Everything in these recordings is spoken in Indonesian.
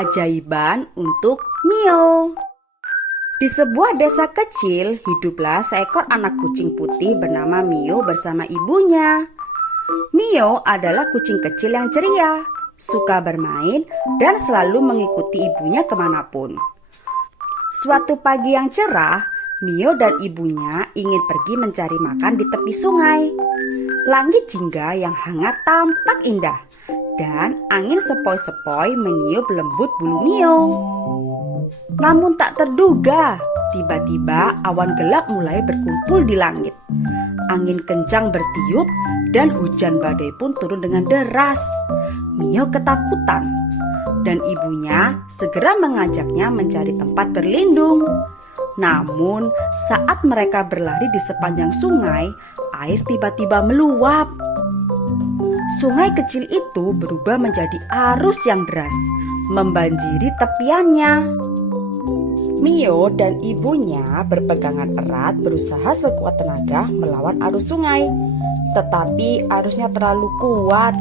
keajaiban untuk Mio. Di sebuah desa kecil, hiduplah seekor anak kucing putih bernama Mio bersama ibunya. Mio adalah kucing kecil yang ceria, suka bermain, dan selalu mengikuti ibunya kemanapun. Suatu pagi yang cerah, Mio dan ibunya ingin pergi mencari makan di tepi sungai. Langit jingga yang hangat tampak indah, dan angin sepoi-sepoi meniup lembut bulu Mio. Namun tak terduga, tiba-tiba awan gelap mulai berkumpul di langit. Angin kencang bertiup dan hujan badai pun turun dengan deras. Mio ketakutan dan ibunya segera mengajaknya mencari tempat berlindung. Namun saat mereka berlari di sepanjang sungai, air tiba-tiba meluap. Sungai kecil itu berubah menjadi arus yang deras, membanjiri tepiannya. Mio dan ibunya berpegangan erat berusaha sekuat tenaga melawan arus sungai. Tetapi arusnya terlalu kuat.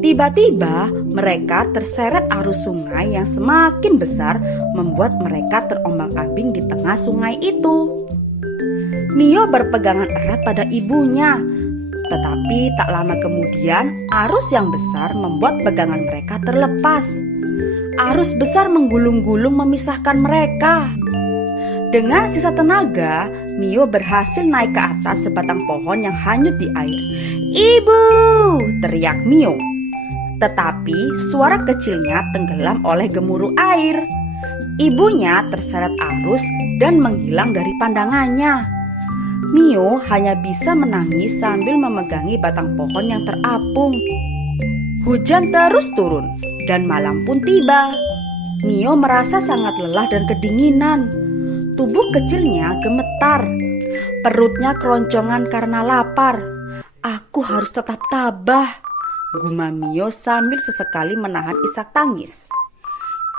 Tiba-tiba mereka terseret arus sungai yang semakin besar, membuat mereka terombang-ambing di tengah sungai itu. Mio berpegangan erat pada ibunya. Tetapi tak lama kemudian arus yang besar membuat pegangan mereka terlepas. Arus besar menggulung-gulung memisahkan mereka. Dengan sisa tenaga, Mio berhasil naik ke atas sebatang pohon yang hanyut di air. "Ibu!" teriak Mio. Tetapi suara kecilnya tenggelam oleh gemuruh air. Ibunya terseret arus dan menghilang dari pandangannya. Mio hanya bisa menangis sambil memegangi batang pohon yang terapung. Hujan terus turun dan malam pun tiba. Mio merasa sangat lelah dan kedinginan. Tubuh kecilnya gemetar. Perutnya keroncongan karena lapar. "Aku harus tetap tabah," gumam Mio sambil sesekali menahan isak tangis.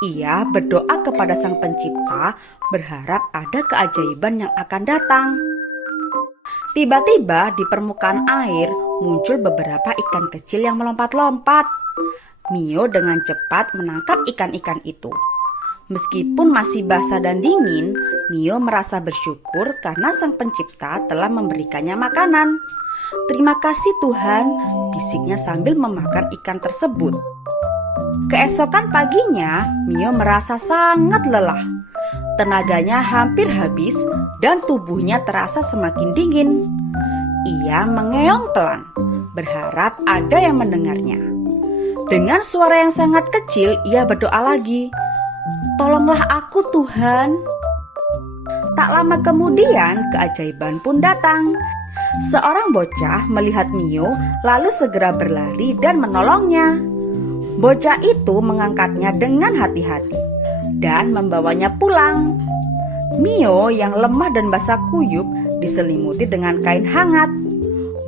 Ia berdoa kepada Sang Pencipta, berharap ada keajaiban yang akan datang. Tiba-tiba di permukaan air muncul beberapa ikan kecil yang melompat-lompat. Mio dengan cepat menangkap ikan-ikan itu. Meskipun masih basah dan dingin, Mio merasa bersyukur karena Sang Pencipta telah memberikannya makanan. "Terima kasih Tuhan," bisiknya sambil memakan ikan tersebut. Keesokan paginya, Mio merasa sangat lelah. Tenaganya hampir habis dan tubuhnya terasa semakin dingin. Ia mengeong pelan, berharap ada yang mendengarnya. Dengan suara yang sangat kecil, ia berdoa lagi, "Tolonglah aku Tuhan." Tak lama kemudian, keajaiban pun datang. Seorang bocah melihat Mio lalu segera berlari dan menolongnya. Bocah itu mengangkatnya dengan hati-hati dan membawanya pulang. Mio yang lemah dan basah kuyup diselimuti dengan kain hangat.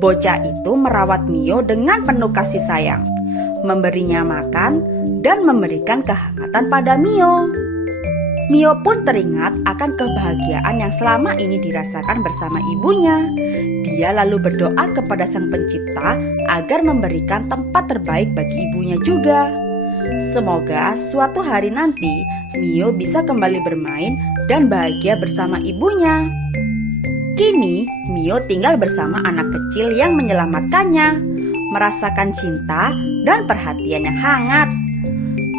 Bocah itu merawat Mio dengan penuh kasih sayang, memberinya makan dan memberikan kehangatan pada Mio. Mio pun teringat akan kebahagiaan yang selama ini dirasakan bersama ibunya. Dia lalu berdoa kepada Sang Pencipta agar memberikan tempat terbaik bagi ibunya juga. Semoga suatu hari nanti Mio bisa kembali bermain dan bahagia bersama ibunya. Kini Mio tinggal bersama anak kecil yang menyelamatkannya, merasakan cinta dan perhatian yang hangat.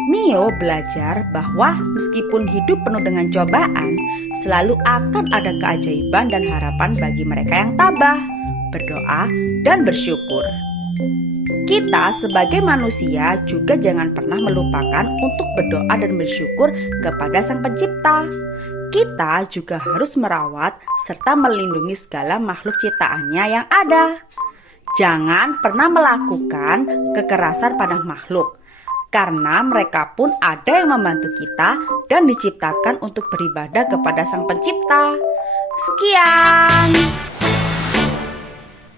Mio belajar bahwa meskipun hidup penuh dengan cobaan, selalu akan ada keajaiban dan harapan bagi mereka yang tabah, berdoa, dan bersyukur. Kita sebagai manusia juga jangan pernah melupakan untuk berdoa dan bersyukur kepada Sang Pencipta. Kita juga harus merawat serta melindungi segala makhluk ciptaannya yang ada. Jangan pernah melakukan kekerasan pada makhluk, karena mereka pun ada yang membantu kita dan diciptakan untuk beribadah kepada Sang Pencipta. Sekian.